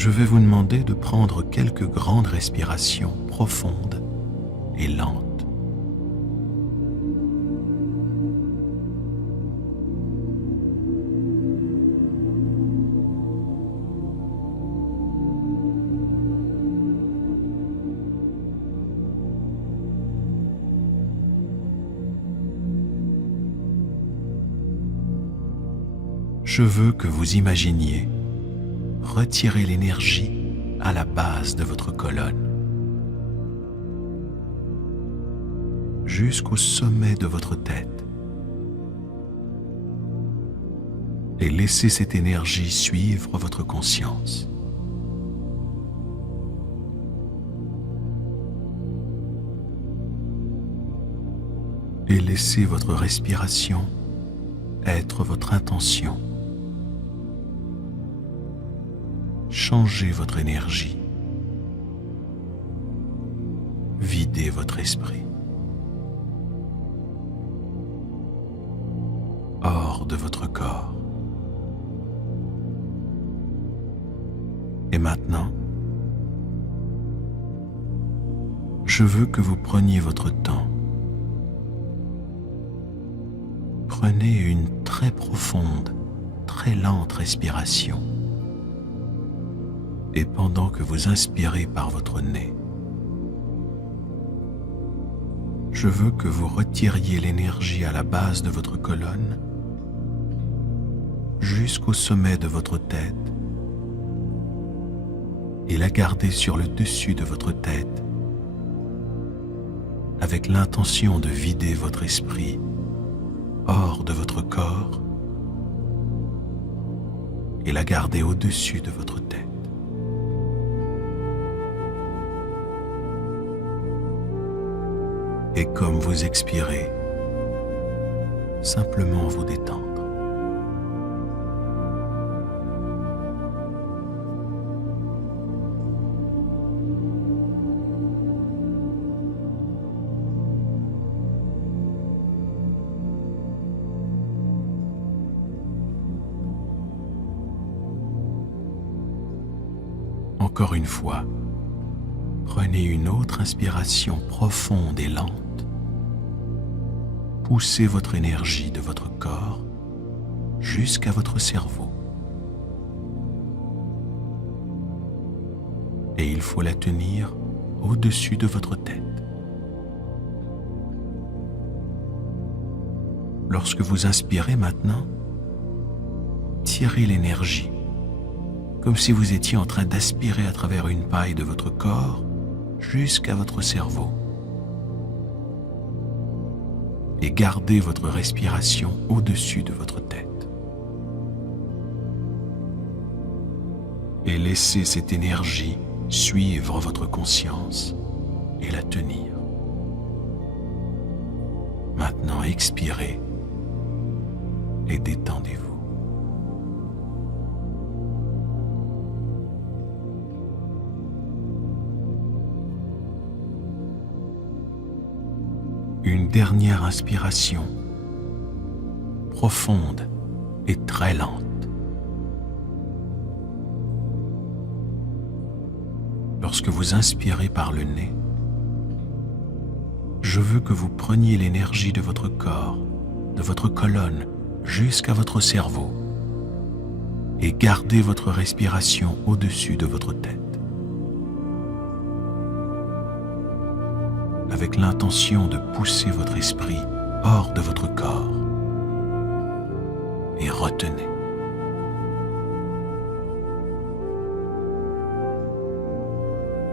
je vais vous demander de prendre quelques grandes respirations profondes et lentes. Je veux que vous imaginiez retirer l'énergie à la base de votre colonne, jusqu'au sommet de votre tête, et laisser cette énergie suivre votre conscience. Et laissez votre respiration être votre intention. Changez votre énergie. Videz votre esprit. Hors de votre corps. Et maintenant, je veux que vous preniez votre temps. Prenez une très profonde, très lente respiration. Et pendant que vous inspirez par votre nez, je veux que vous retiriez l'énergie à la base de votre colonne jusqu'au sommet de votre tête et la gardez sur le dessus de votre tête avec l'intention de vider votre esprit hors de votre corps et la garder au-dessus de votre tête. Et comme vous expirez, simplement vous détendre. Encore une fois, prenez une autre inspiration profonde et lente. Poussez votre énergie de votre corps jusqu'à votre cerveau. Et il faut la tenir au-dessus de votre tête. Lorsque vous inspirez maintenant, tirez l'énergie, comme si vous étiez en train d'aspirer à travers une paille de votre corps jusqu'à votre cerveau. Et gardez votre respiration au-dessus de votre tête. Et laissez cette énergie suivre votre conscience et la tenir. Maintenant, expirez et détendez-vous. Une dernière inspiration, profonde et très lente. Lorsque vous inspirez par le nez, je veux que vous preniez l'énergie de votre corps, de votre colonne, jusqu'à votre cerveau et gardez votre respiration au-dessus de votre tête. Avec l'intention de pousser votre esprit hors de votre corps et retenez.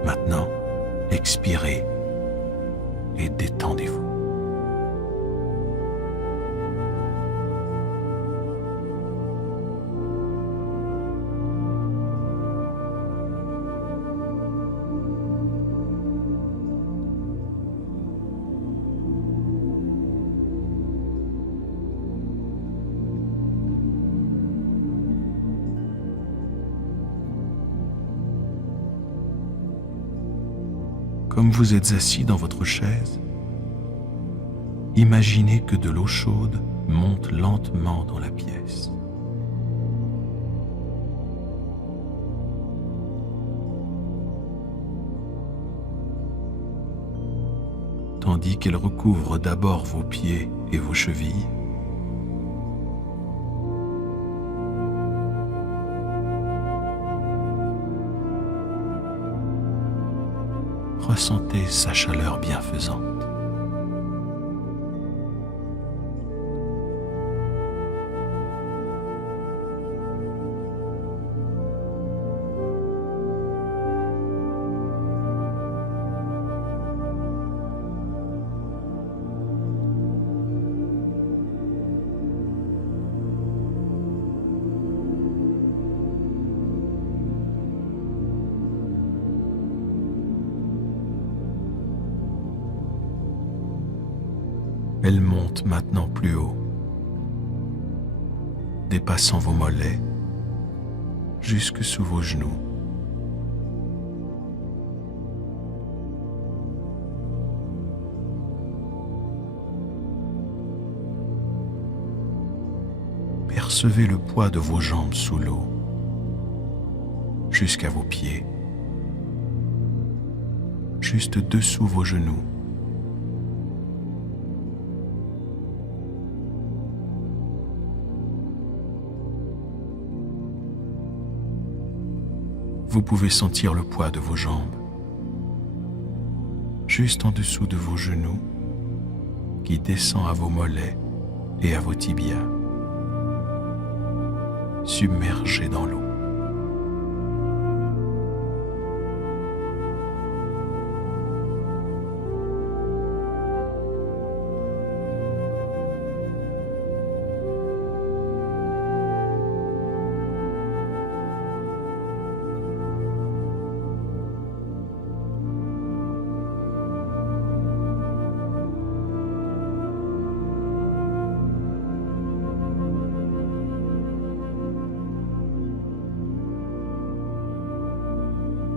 Maintenant, expirez et détendez-vous. Comme vous êtes assis dans votre chaise, imaginez que de l'eau chaude monte lentement dans la pièce. tandis qu'elle recouvre d'abord vos pieds et vos chevilles. Ressentez sa chaleur bienfaisante. Elle monte maintenant plus haut, dépassant vos mollets jusque sous vos genoux. Percevez le poids de vos jambes sous l'eau jusqu'à vos pieds, juste dessous vos genoux. Vous pouvez sentir le poids de vos jambes, juste en dessous de vos genoux, qui descend à vos mollets et à vos tibias, submergés dans l'eau.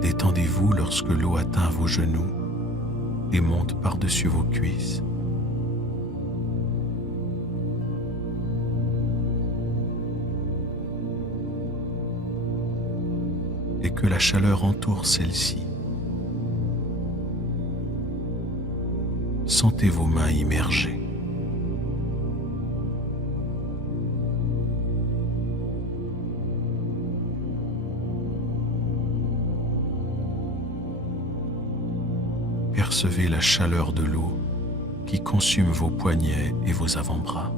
Détendez-vous lorsque l'eau atteint vos genoux et monte par-dessus vos cuisses. Et que la chaleur entoure celle-ci. Sentez vos mains immergées. Percevez la chaleur de l'eau qui consume vos poignets et vos avant-bras.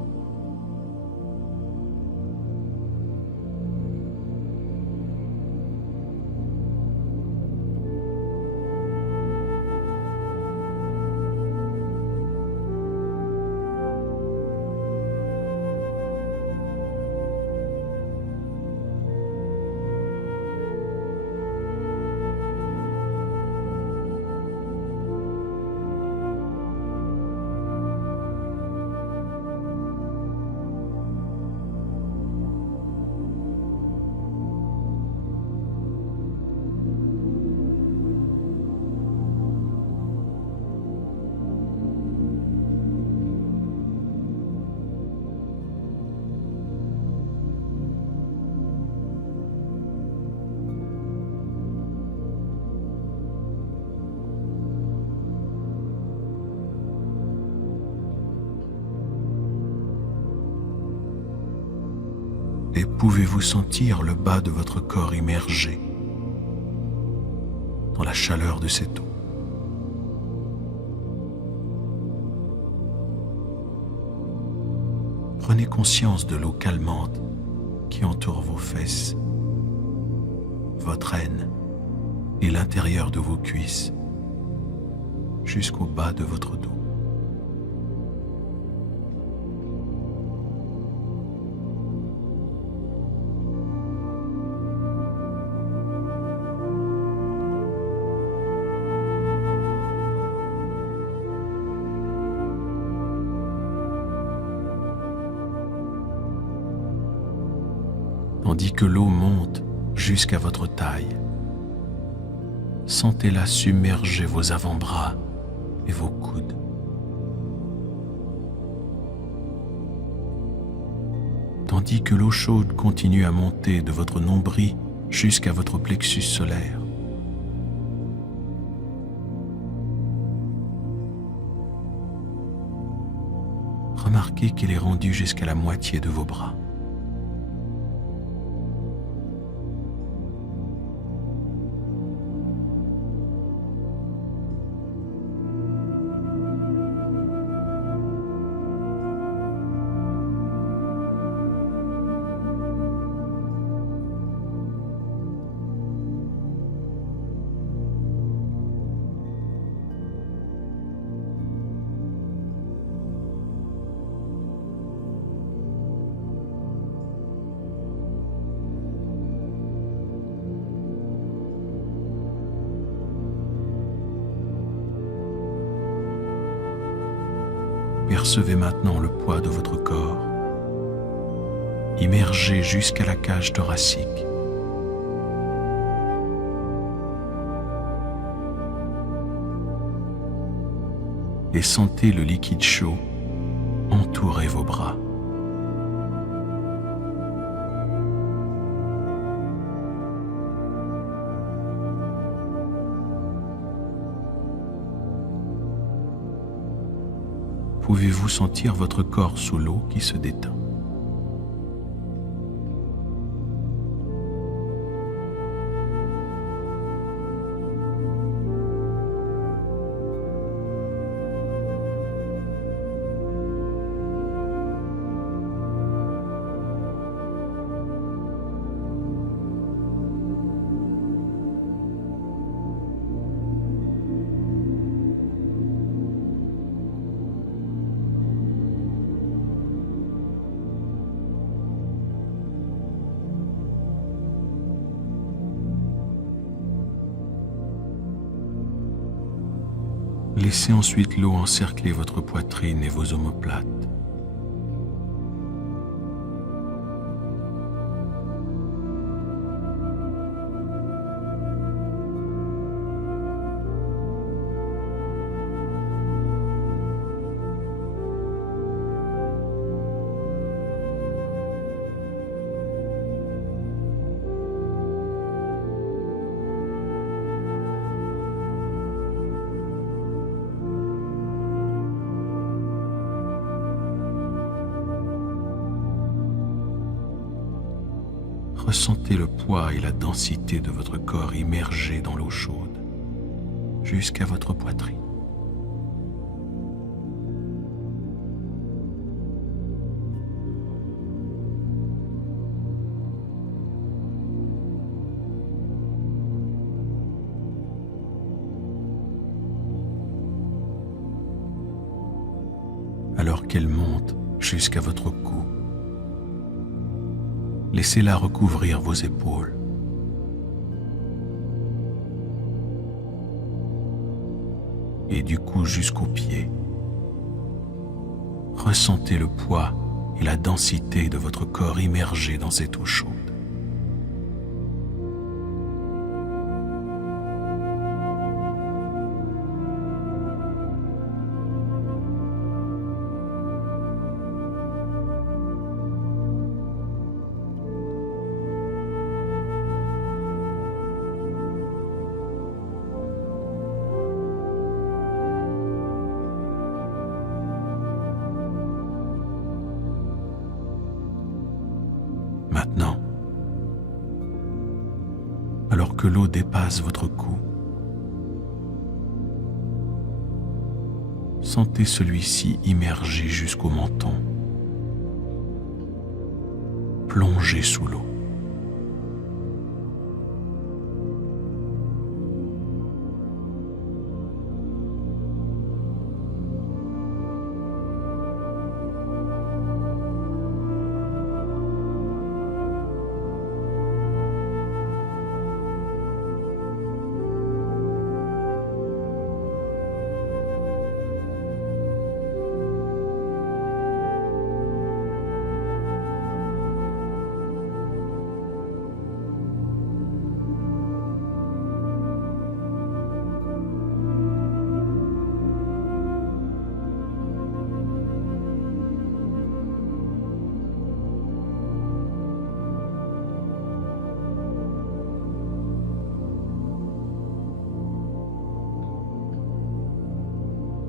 Et pouvez-vous sentir le bas de votre corps immergé dans la chaleur de cette eau? Prenez conscience de l'eau calmante qui entoure vos fesses, votre aine et l'intérieur de vos cuisses, jusqu'au bas de votre dos. Tandis que l'eau monte jusqu'à votre taille, sentez-la submerger vos avant-bras et vos coudes. Tandis que l'eau chaude continue à monter de votre nombril jusqu'à votre plexus solaire. Remarquez qu'elle est rendue jusqu'à la moitié de vos bras. Percevez maintenant le poids de votre corps, immergé jusqu'à la cage thoracique. Et sentez le liquide chaud entourer vos bras. Pouvez-vous sentir votre corps sous l'eau qui se détend? Laissez ensuite l'eau encercler votre poitrine et vos omoplates. Ressentez le poids et la densité de votre corps immergé dans l'eau chaude jusqu'à votre poitrine. Alors qu'elle monte jusqu'à votre cou, laissez-la recouvrir vos épaules. Et du cou jusqu'aux pieds. Ressentez le poids et la densité de votre corps immergé dans cette eau chaude. Maintenant, alors que l'eau dépasse votre cou, sentez celui-ci immergé jusqu'au menton, plongé sous l'eau.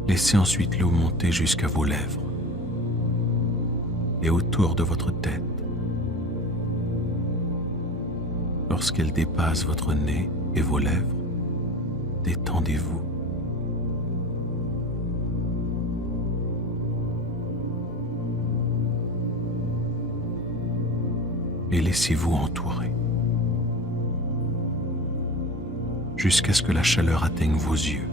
Laissez ensuite l'eau monter jusqu'à vos lèvres. et autour de votre tête. Lorsqu'elle dépasse votre nez et vos lèvres, détendez-vous. Et laissez-vous entourer jusqu'à ce que la chaleur atteigne vos yeux.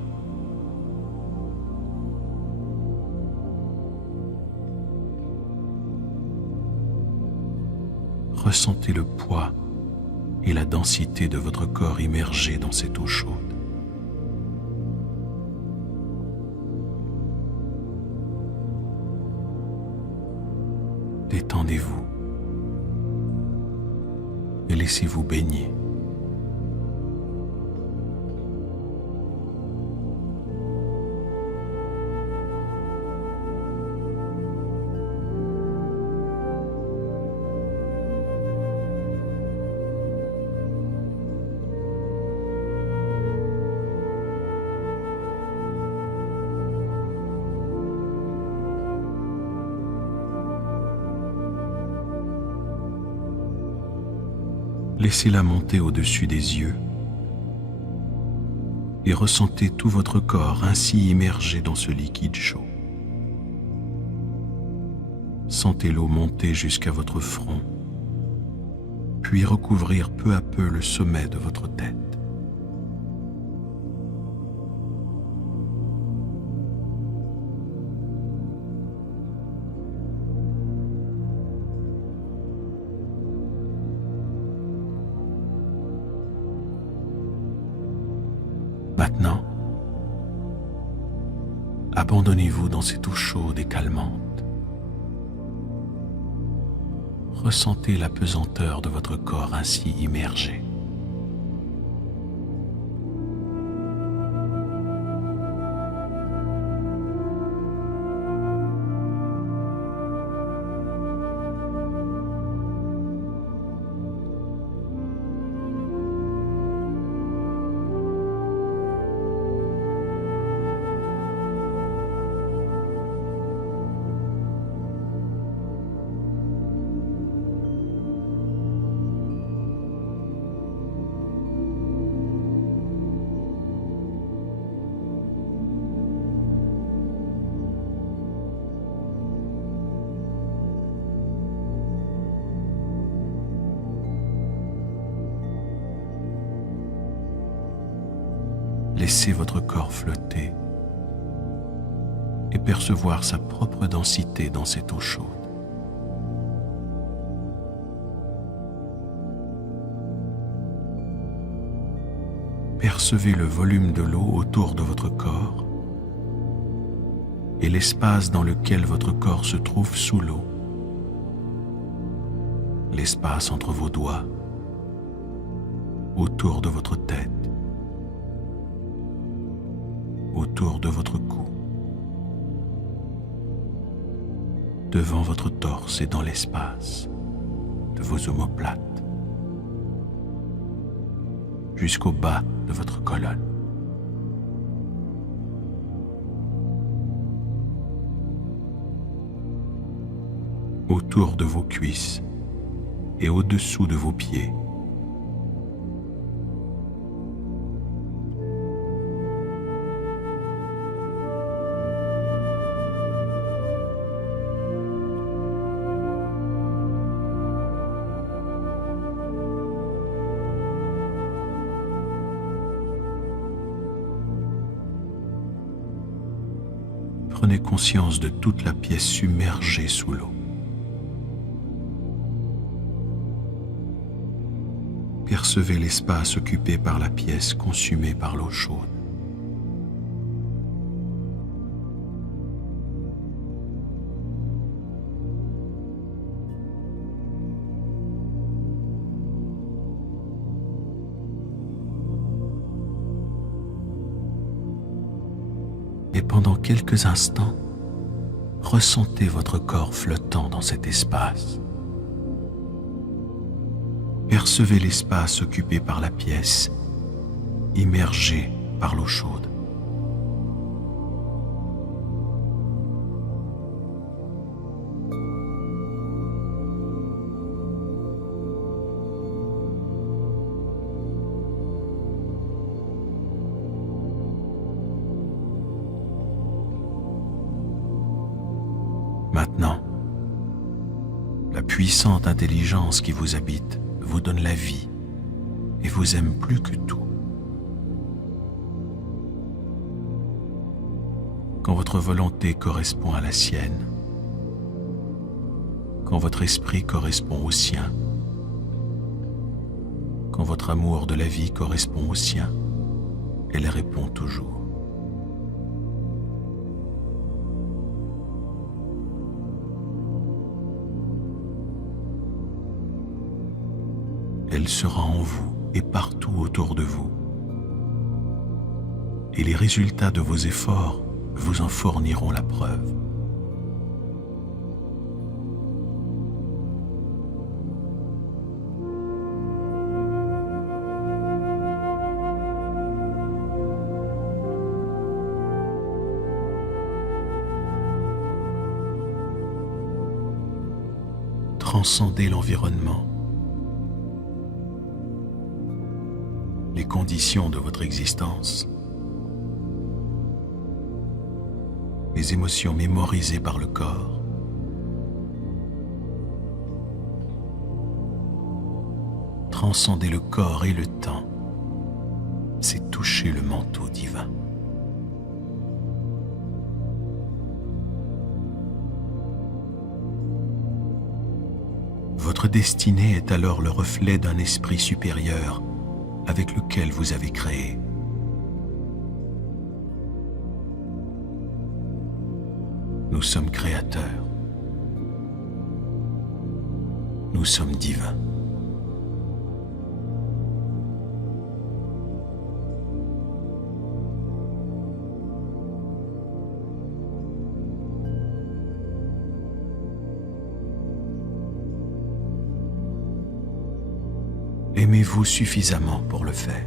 Ressentez le poids et la densité de votre corps immergé dans cette eau chaude. Détendez-vous et laissez-vous baigner. Laissez-la monter au-dessus des yeux et ressentez tout votre corps ainsi immergé dans ce liquide chaud. Sentez l'eau monter jusqu'à votre front, puis recouvrir peu à peu le sommet de votre tête. Maintenant, abandonnez-vous dans cette eau chaude et calmante. Ressentez la pesanteur de votre corps ainsi immergé. Laissez votre corps flotter et percevoir sa propre densité dans cette eau chaude. Percevez le volume de l'eau autour de votre corps et l'espace dans lequel votre corps se trouve sous l'eau, l'espace entre vos doigts, autour de votre tête, autour de votre cou, devant votre torse et dans l'espace de vos omoplates, jusqu'au bas de votre colonne. Autour de vos cuisses et au-dessous de vos pieds. Prenez conscience de toute la pièce submergée sous l'eau. Percevez l'espace occupé par la pièce consumée par l'eau chaude. Et pendant quelques instants, ressentez votre corps flottant dans cet espace. Percevez l'espace occupé par la pièce, immergé par l'eau chaude. Maintenant, la puissante intelligence qui vous habite vous donne la vie et vous aime plus que tout. Quand votre volonté correspond à la sienne, quand votre esprit correspond au sien, quand votre amour de la vie correspond au sien, elle répond toujours. Elle sera en vous et partout autour de vous. Et les résultats de vos efforts vous en fourniront la preuve. Transcendez l'environnement, les conditions de votre existence, les émotions mémorisées par le corps. Transcender le corps et le temps, c'est toucher le manteau divin. Votre destinée est alors le reflet d'un esprit supérieur avec lequel vous avez créé. Nous sommes créateurs. Nous sommes divins. Aimez-vous suffisamment pour le faire.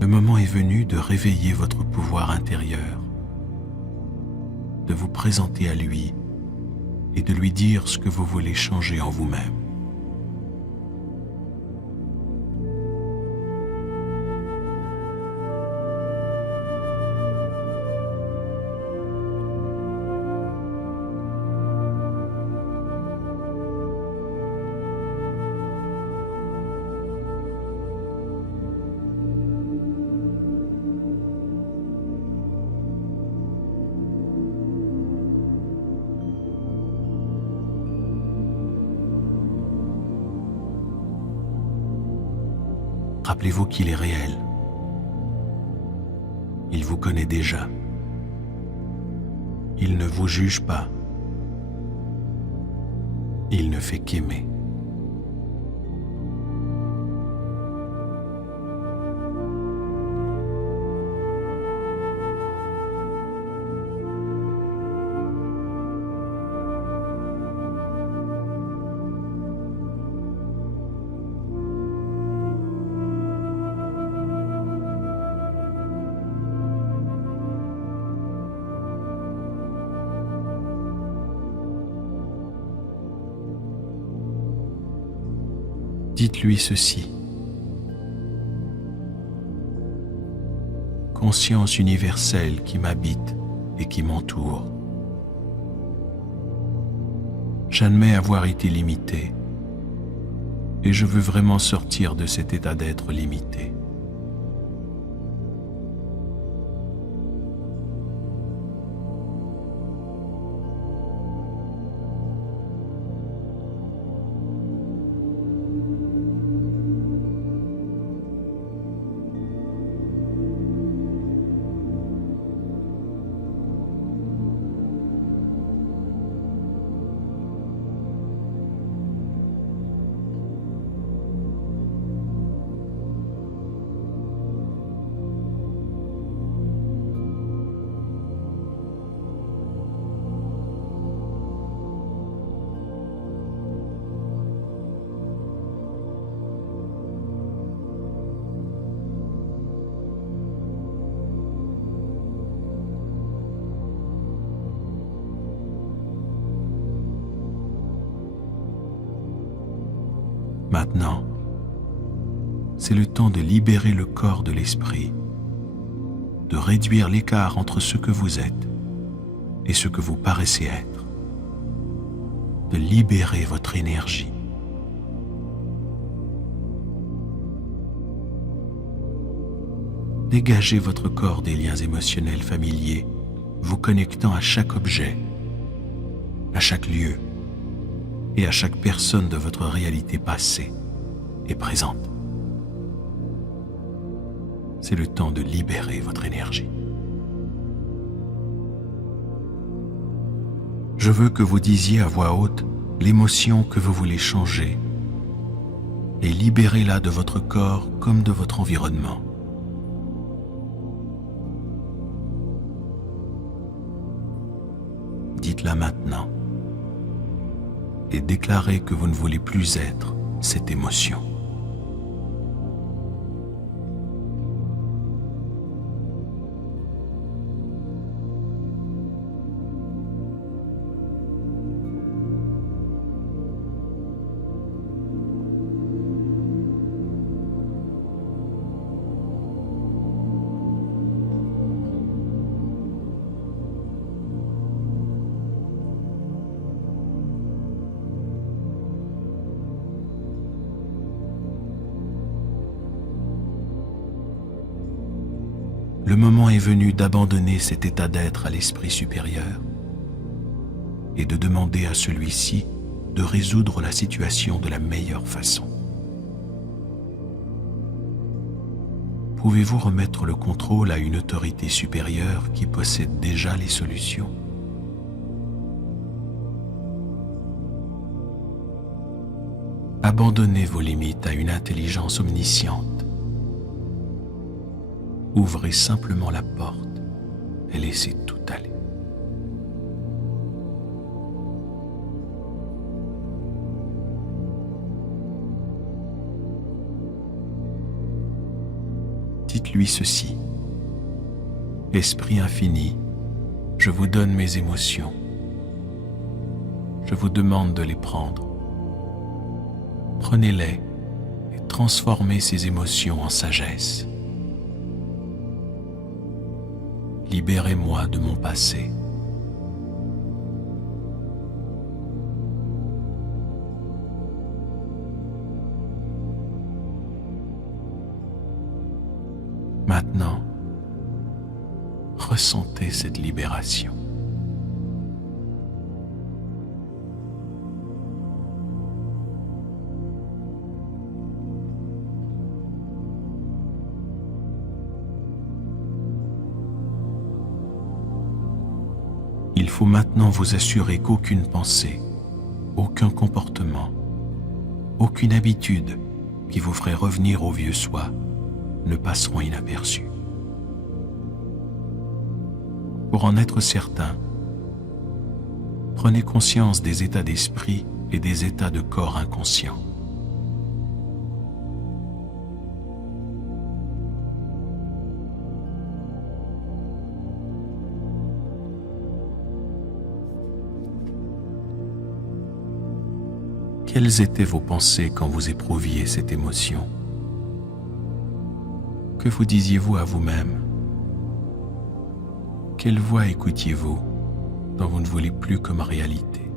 Le moment est venu de réveiller votre pouvoir intérieur, de vous présenter à lui et de lui dire ce que vous voulez changer en vous-même. Rappelez-vous qu'il est réel. Il vous connaît déjà. Il ne vous juge pas. Il ne fait qu'aimer. Dites-lui ceci. Conscience universelle qui m'habite et qui m'entoure. J'admets avoir été limité et je veux vraiment sortir de cet état d'être limité. Maintenant, c'est le temps de libérer le corps de l'esprit, de réduire l'écart entre ce que vous êtes et ce que vous paraissez être, de libérer votre énergie. Dégagez votre corps des liens émotionnels familiers, vous connectant à chaque objet, à chaque lieu et à chaque personne de votre réalité passée et présente. C'est le temps de libérer votre énergie. Je veux que vous disiez à voix haute l'émotion que vous voulez changer et libérez-la de votre corps comme de votre environnement. Dites-la maintenant et déclarez que vous ne voulez plus être cette émotion. Le moment est venu d'abandonner cet état d'être à l'esprit supérieur et de demander à celui-ci de résoudre la situation de la meilleure façon. Pouvez-vous remettre le contrôle à une autorité supérieure qui possède déjà les solutions? Abandonnez vos limites à une intelligence omnisciente. Ouvrez simplement la porte et laissez tout aller. Dites-lui ceci. Esprit infini, je vous donne mes émotions. Je vous demande de les prendre. Prenez-les et transformez ces émotions en sagesse. Libérez-moi de mon passé. Maintenant, ressentez cette libération. Il faut maintenant vous assurer qu'aucune pensée, aucun comportement, aucune habitude qui vous ferait revenir au vieux soi ne passeront inaperçus. Pour en être certain, prenez conscience des états d'esprit et des états de corps inconscients. Quelles étaient vos pensées quand vous éprouviez cette émotion? Que vous disiez-vous à vous-même? Quelle voix écoutiez-vous dont vous ne voulez plus comme réalité?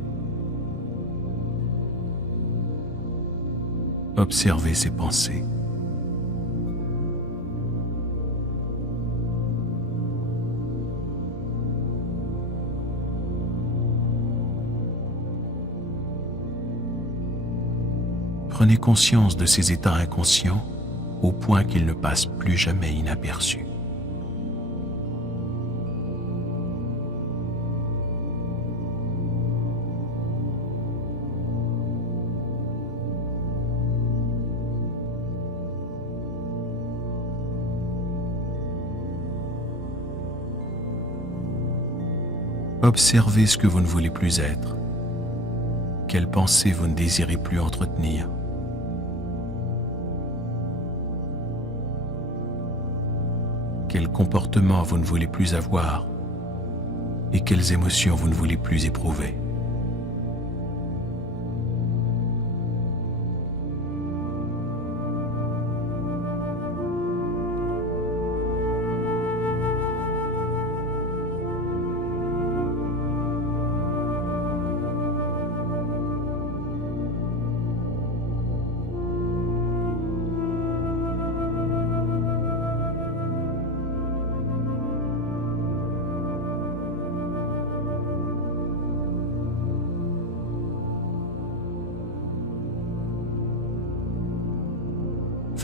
Observez ces pensées. Prenez conscience de ces états inconscients au point qu'ils ne passent plus jamais inaperçus. Observez ce que vous ne voulez plus être, quelles pensées vous ne désirez plus entretenir. Quel comportement vous ne voulez plus avoir et quelles émotions vous ne voulez plus éprouver.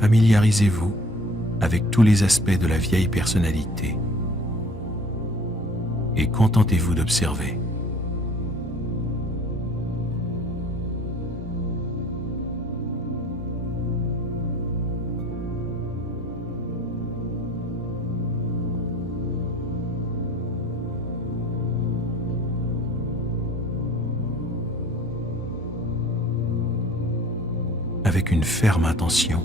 Familiarisez-vous avec tous les aspects de la vieille personnalité et contentez-vous d'observer. Avec une ferme intention,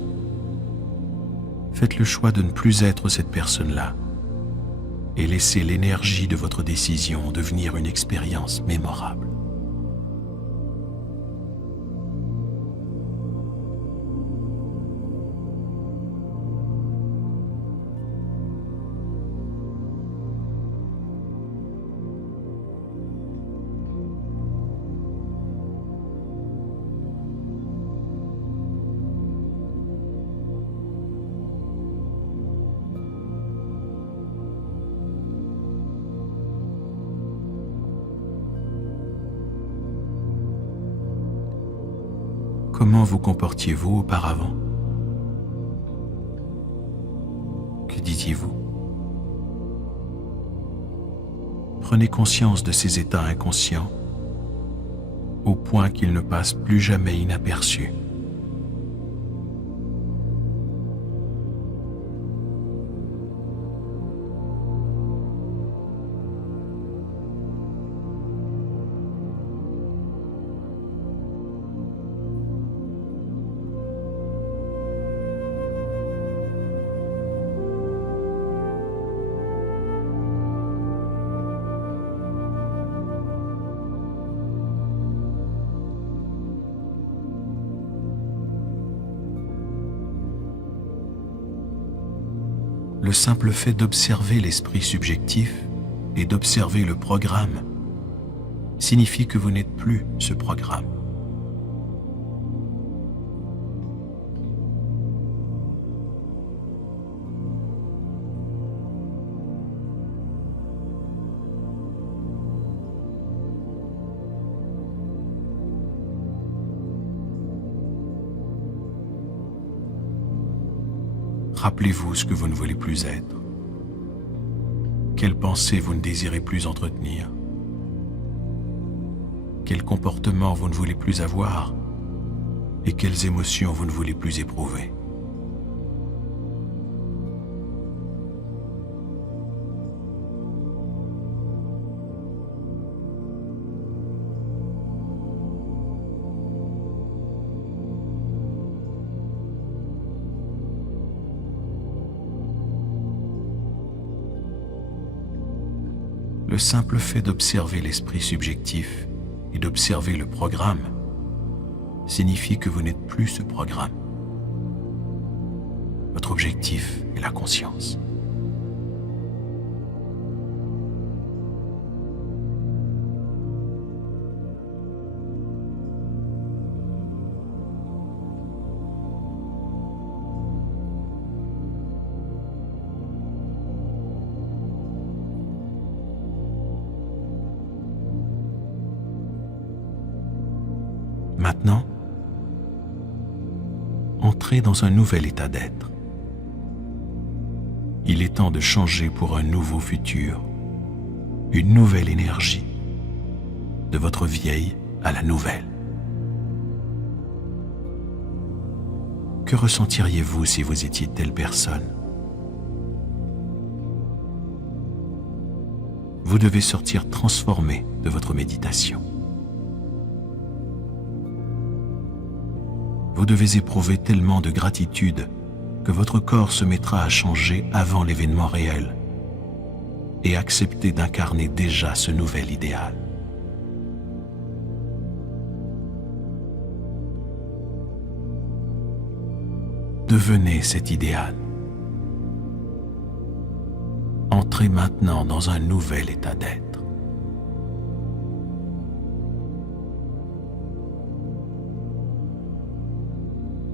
faites le choix de ne plus être cette personne-là et laissez l'énergie de votre décision devenir une expérience mémorable. Comment vous comportiez-vous auparavant? Que disiez-vous? Prenez conscience de ces états inconscients au point qu'ils ne passent plus jamais inaperçus. Le simple fait d'observer l'esprit subjectif et d'observer le programme signifie que vous n'êtes plus ce programme. Rappelez-vous ce que vous ne voulez plus être. Quelles pensées vous ne désirez plus entretenir. Quels comportements vous ne voulez plus avoir et quelles émotions vous ne voulez plus éprouver. Le simple fait d'observer l'esprit subjectif et d'observer le programme signifie que vous n'êtes plus ce programme. Votre objectif est la conscience. Maintenant, entrez dans un nouvel état d'être. Il est temps de changer pour un nouveau futur, une nouvelle énergie, de votre vieille à la nouvelle. Que ressentiriez-vous si vous étiez telle personne? Vous devez sortir transformé de votre méditation. Vous devez éprouver tellement de gratitude que votre corps se mettra à changer avant l'événement réel et accepter d'incarner déjà ce nouvel idéal. Devenez cet idéal. Entrez maintenant dans un nouvel état d'être.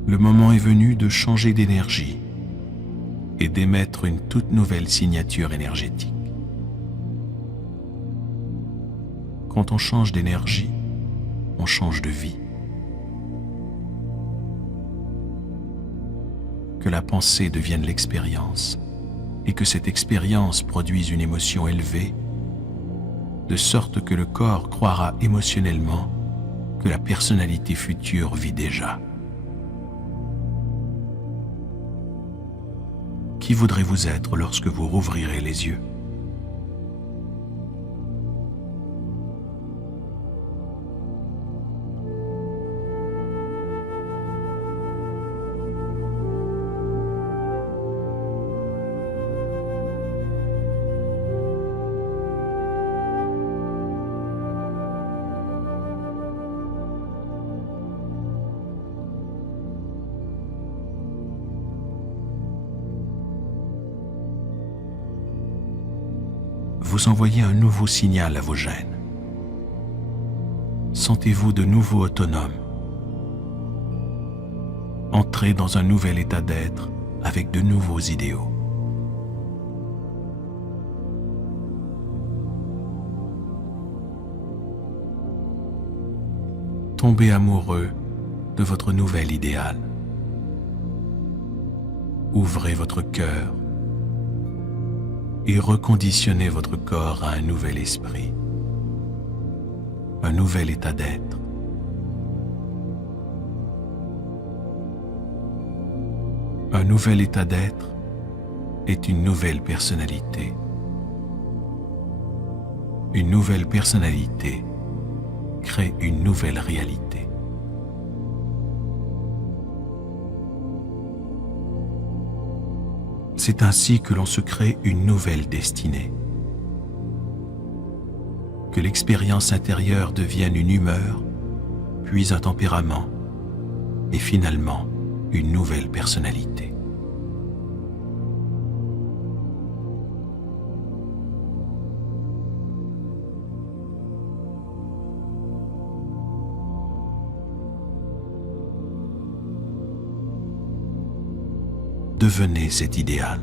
Le moment est venu de changer d'énergie et d'émettre une toute nouvelle signature énergétique. Quand on change d'énergie, on change de vie. que la pensée devienne l'expérience et que cette expérience produise une émotion élevée, de sorte que le corps croira émotionnellement que la personnalité future vit déjà. Qui voudrez-vous être lorsque vous rouvrirez les yeux? Vous envoyez un nouveau signal à vos gènes. Sentez-vous de nouveau autonome. Entrez dans un nouvel état d'être avec de nouveaux idéaux. Tombez amoureux de votre nouvel idéal. Ouvrez votre cœur et reconditionnez votre corps à un nouvel esprit, un nouvel état d'être. Un nouvel état d'être est une nouvelle personnalité. Une nouvelle personnalité crée une nouvelle réalité. C'est ainsi que l'on se crée une nouvelle destinée. Que l'expérience intérieure devienne une humeur, puis un tempérament, et finalement une nouvelle personnalité. Devenez cet idéal.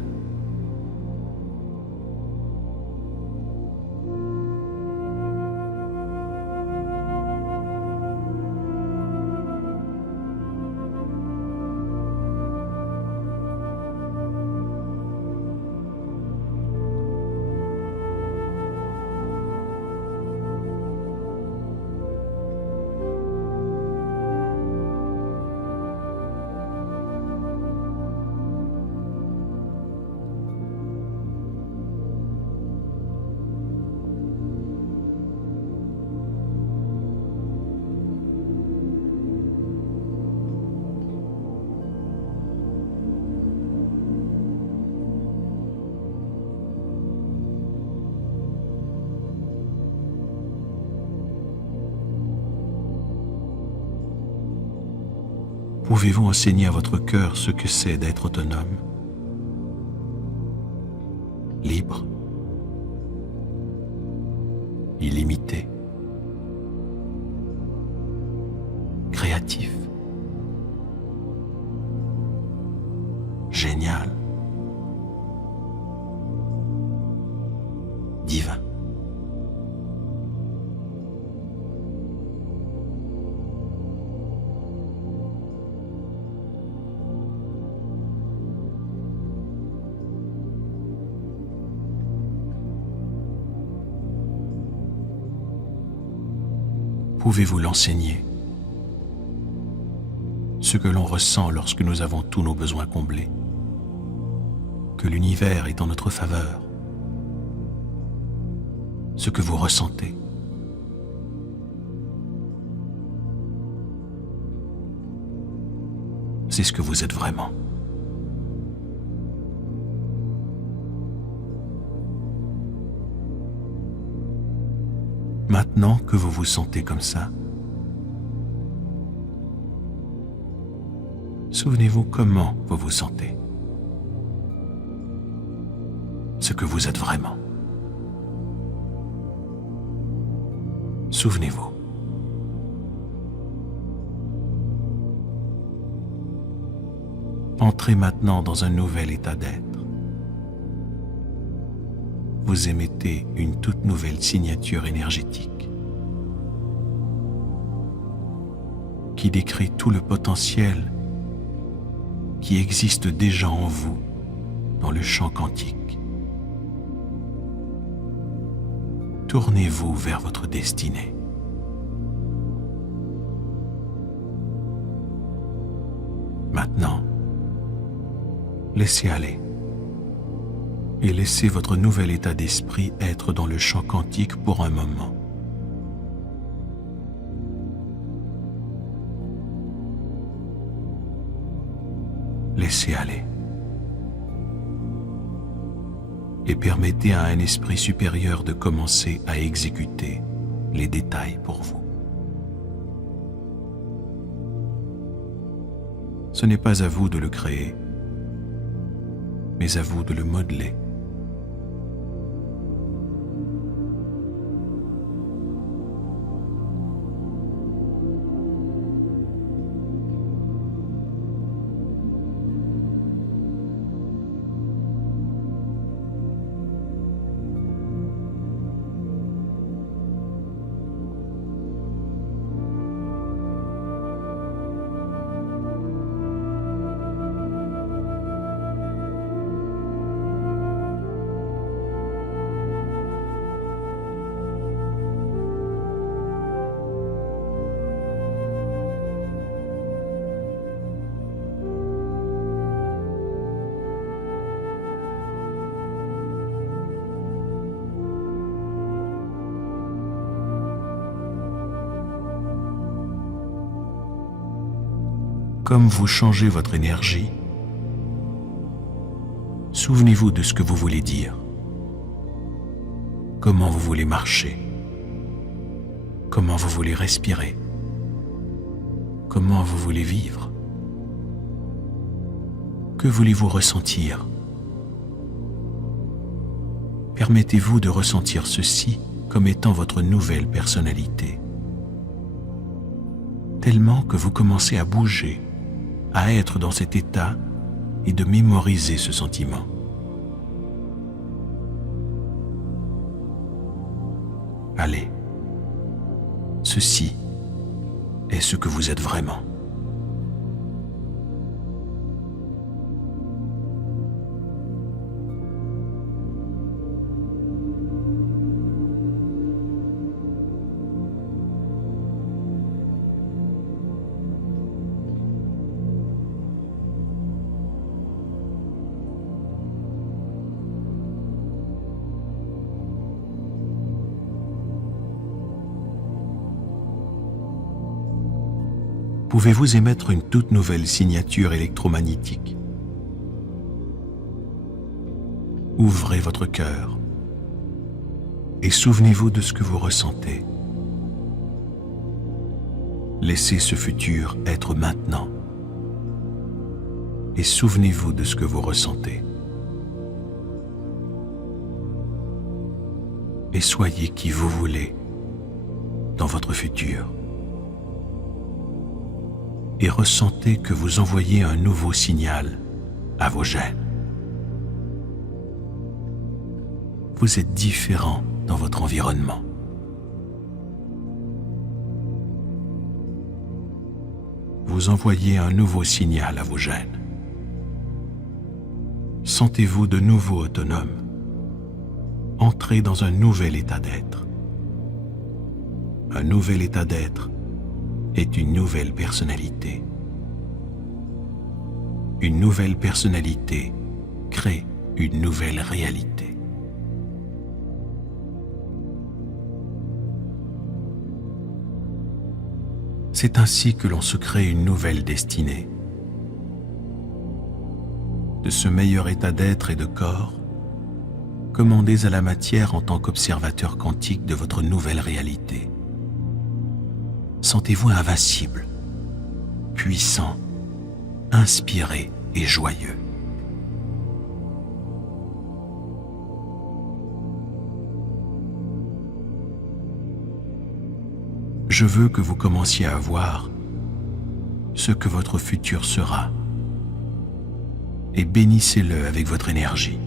Pouvez-vous enseigner à votre cœur ce que c'est d'être autonome, libre, illimité, créatif, génial, divin? Pouvez-vous l'enseigner? Ce que l'on ressent lorsque nous avons tous nos besoins comblés, que l'univers est en notre faveur, ce que vous ressentez. C'est ce que vous êtes vraiment. Maintenant que vous vous sentez comme ça, souvenez-vous comment vous vous sentez, ce que vous êtes vraiment. Souvenez-vous. Entrez maintenant dans un nouvel état d'être. Vous émettez une toute nouvelle signature énergétique qui décrit tout le potentiel qui existe déjà en vous dans le champ quantique. Tournez-vous vers votre destinée. Maintenant, laissez aller et laissez votre nouvel état d'esprit être dans le champ quantique pour un moment. Laissez aller et permettez à un esprit supérieur de commencer à exécuter les détails pour vous. Ce n'est pas à vous de le créer, mais à vous de le modeler. Comme vous changez votre énergie, souvenez-vous de ce que vous voulez dire, comment vous voulez marcher, comment vous voulez respirer, comment vous voulez vivre, que voulez-vous ressentir. Permettez-vous de ressentir ceci comme étant votre nouvelle personnalité, tellement que vous commencez à bouger, à être dans cet état et de mémoriser ce sentiment. Allez, ceci est ce que vous êtes vraiment. Pouvez-vous émettre une toute nouvelle signature électromagnétique? Ouvrez votre cœur et souvenez-vous de ce que vous ressentez. Laissez ce futur être maintenant et souvenez-vous de ce que vous ressentez. Et soyez qui vous voulez dans votre futur. Et ressentez que vous envoyez un nouveau signal à vos gènes. Vous êtes différent dans votre environnement. Vous envoyez un nouveau signal à vos gènes. Sentez-vous de nouveau autonome. Entrez dans un nouvel état d'être. Un nouvel état d'être est une nouvelle personnalité. Une nouvelle personnalité crée une nouvelle réalité. C'est ainsi que l'on se crée une nouvelle destinée. De ce meilleur état d'être et de corps, commandez à la matière en tant qu'observateur quantique de votre nouvelle réalité. Sentez-vous invincible, puissant, inspiré et joyeux. Je veux que vous commenciez à voir ce que votre futur sera et bénissez-le avec votre énergie.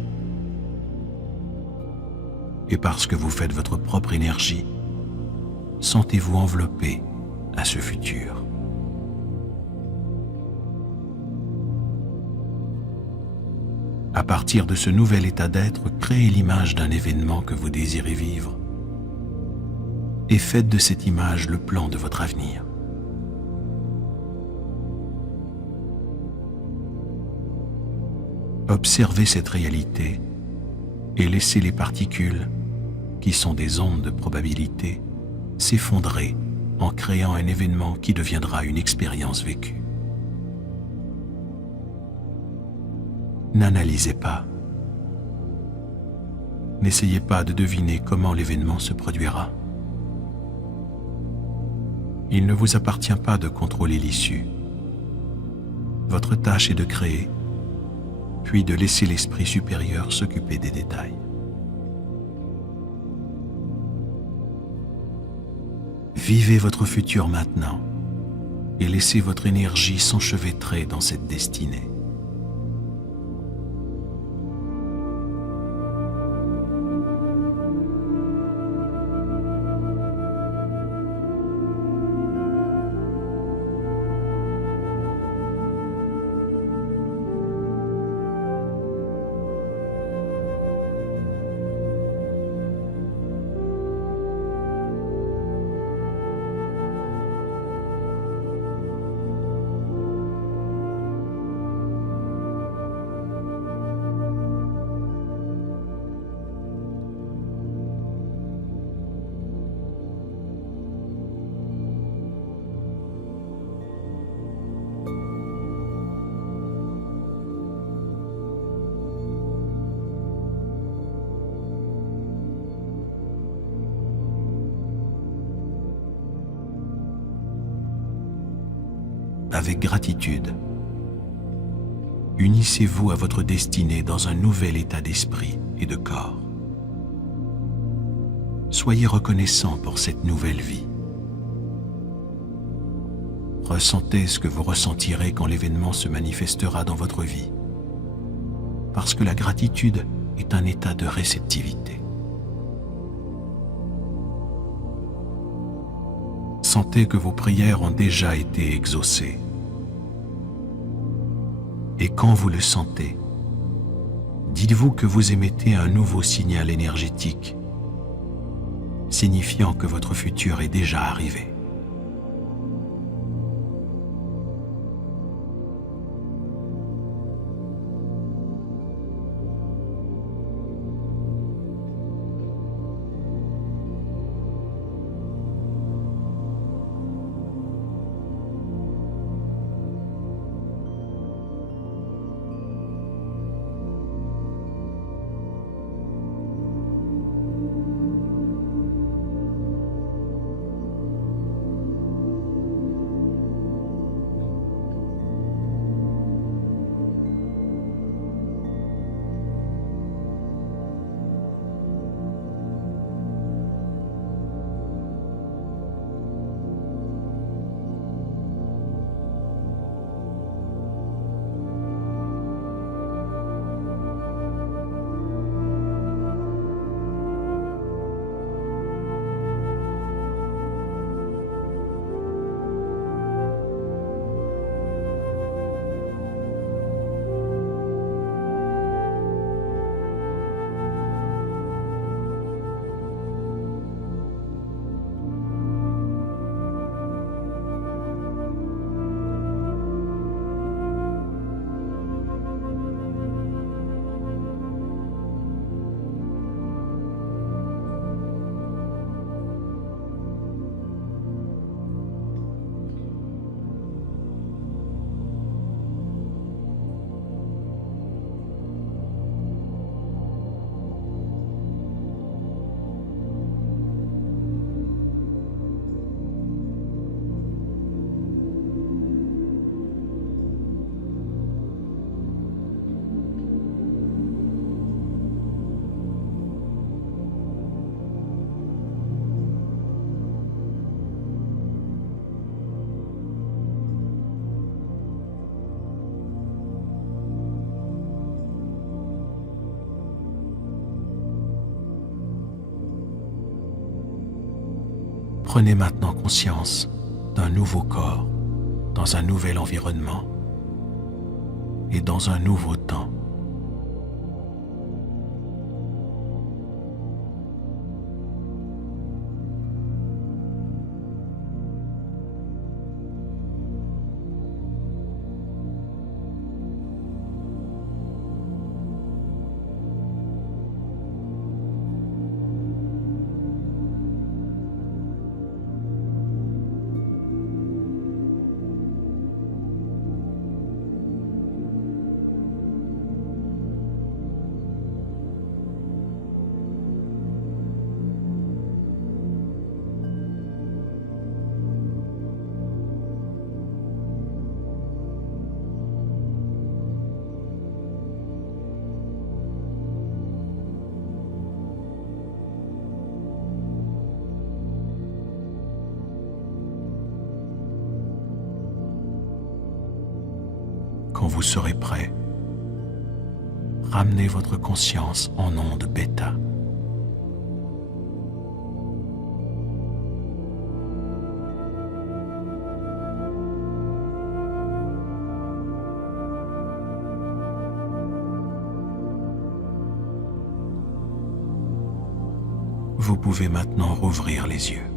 Et parce que vous faites votre propre énergie, sentez-vous enveloppé à ce futur. À partir de ce nouvel état d'être, créez l'image d'un événement que vous désirez vivre et faites de cette image le plan de votre avenir. Observez cette réalité et laissez les particules, qui sont des ondes de probabilité, s'effondrer en créant un événement qui deviendra une expérience vécue. N'analysez pas. N'essayez pas de deviner comment l'événement se produira. Il ne vous appartient pas de contrôler l'issue. Votre tâche est de créer, puis de laisser l'esprit supérieur s'occuper des détails. Vivez votre futur maintenant et laissez votre énergie s'enchevêtrer dans cette destinée. Avec gratitude, unissez-vous à votre destinée dans un nouvel état d'esprit et de corps. Soyez reconnaissant pour cette nouvelle vie. Ressentez ce que vous ressentirez quand l'événement se manifestera dans votre vie, parce que la gratitude est un état de réceptivité. Sentez que vos prières ont déjà été exaucées. Et quand vous le sentez, dites-vous que vous émettez un nouveau signal énergétique, signifiant que votre futur est déjà arrivé. Prenez maintenant conscience d'un nouveau corps, dans un nouvel environnement et dans un nouveau temps. vous serez prêt, ramenez votre conscience en onde bêta. Vous pouvez maintenant rouvrir les yeux.